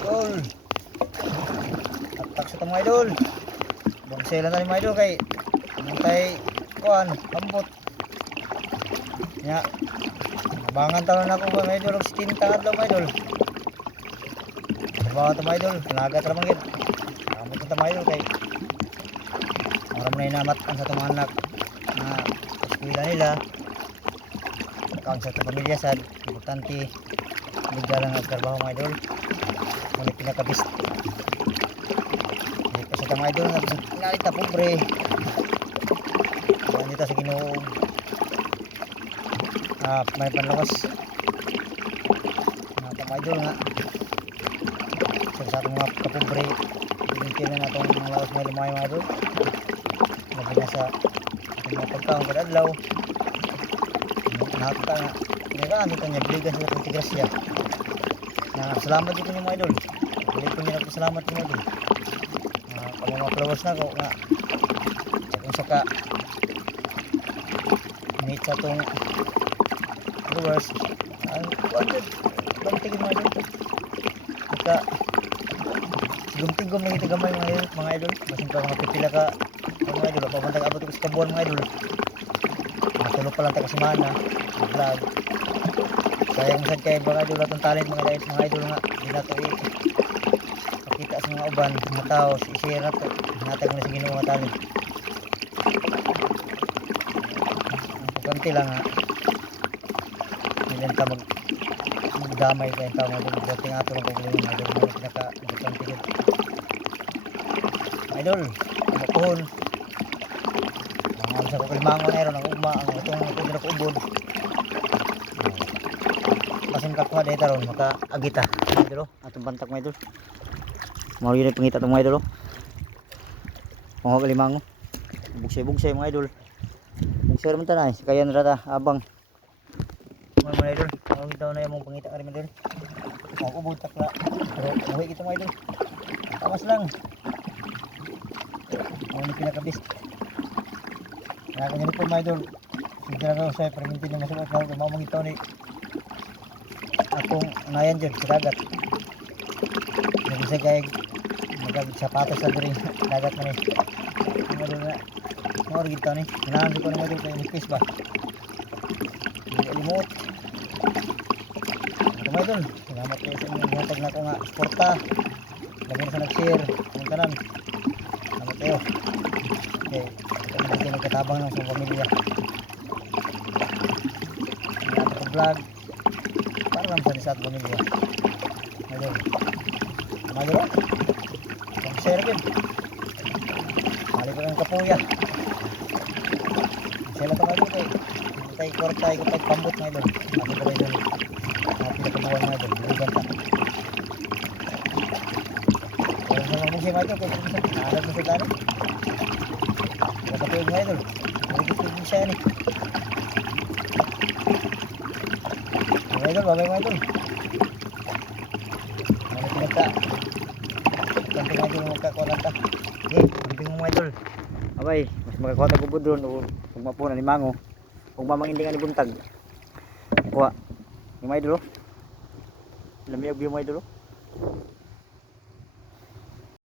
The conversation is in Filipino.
Idol. Atak sa itong mga idol. Bagsela na rin mga idol kay mantay kuhan, pambot. Nya. Abangan taon na ako mga idol og 70 adlaw mga idol. Trabaho ito mga idol. Nagat ramang gid. Kamot ito mga idol kay maram na inamatan sa itong anak na eskwela nila. Kaon sa itong pamilya sad. Importante. Bigla lang nagtrabaho mga idol. Ngunit pinakabist. Hindi pa sa itong mga idol nalita pobre. Yan dito sa Ginoo. May panlawas. Mga idol nga. Sa atong mga kapobre. Binti na natong mga lawas na lumay mga idol. Lagi na sa mga pagkaon kada adlaw. Nakaka nga. Nagaan dito niya. Biligan sila ng tigrasya. Salamat dito niyo mga idol. Bili ko niyo na salamat mga idol. Kung mga flowers na ko nga. Kung saka meet sa itong flowers. Ang kuwantin. Bantigin mga idol. Maka tigom-tigom na ito gamay mga idol. Masin pa mga pipila ka mga idol. Pabantag abot ko sa kabuan mga idol. Matulog pa lang tayo kasimana. Vlog. Sayang sad kay mga idol atong talent mga idol nga. Di na ito pakita sa mga uban. Mga tao. I-share na ito. Natag na sa Ginoo nga talent. Ang pagkanti lang nga. Hindi ka magdamay kayong tao mga idol. Dating ato ng pagulong mga idol. Mga pinaka-importante yun. Mga idol. Umukuhon. Ang sa kukalimangon na yun. Ang ugma. Ang itong kundi na kuubod. Masin kakuha dahil taron. Maka-agita. Mga idol. Atong bantak mga idol. Mawag yun yung pangita itong mga idol. Mga kukalimangon. Bugsay-bugsay mga idol. Bugsay naman tanay. Kaya narata. Abang. Mga idol. Mawag ito na yung mong pangita ka rin mga idol. Mga kubod takla. Pero uwi kita mga idol. Tamas lang. Mga pinakabist. Nakakanyari po mga idol. Sige lang ako sa'yo. Permintin na masuot na. Mamang ito ni akong nayan dyan sa dagat. Hindi sa kaya magagsapatos na rin dagat na rin. Mga idol na. Mga origin ito ni. Hinahan ko na mga idol kayo nipis ba. Hindi alimot. Ito mga idol. Salamat kayo sa inyo. Hinatag na ako nga. Sporta. Lagi na sa nag-share. Kung tanan. Salamat kayo. Okay. Ito na nagkatabang ng sa pamilya. Ang ato vlog. Para lang sa ato pamilya. Idol. Mga idol. Mag-share din. Mali ko ng kapuya. Sila ito mga idol kayo. Tay kwarta ay kapag pambot mga idol. Ako ba idol. Mga pinakabuhan mga idol. Buligan ta. Kaya sa mga mga idol. Kaya sa nakalap na sa tari. Kapag mga idol. Nagigit siya yan eh. Mga idol. Babay mga idol. Mga pinagka. Kanto mga idol. Magkakualanta. Okay. Kanto mga idol. Babay. Mas magkakuha tagubod doon. Kung mapunan ni Mango. Kung mamangindingan ni buntag. Kuha. Yung mga idol. Lamig yung mga idol.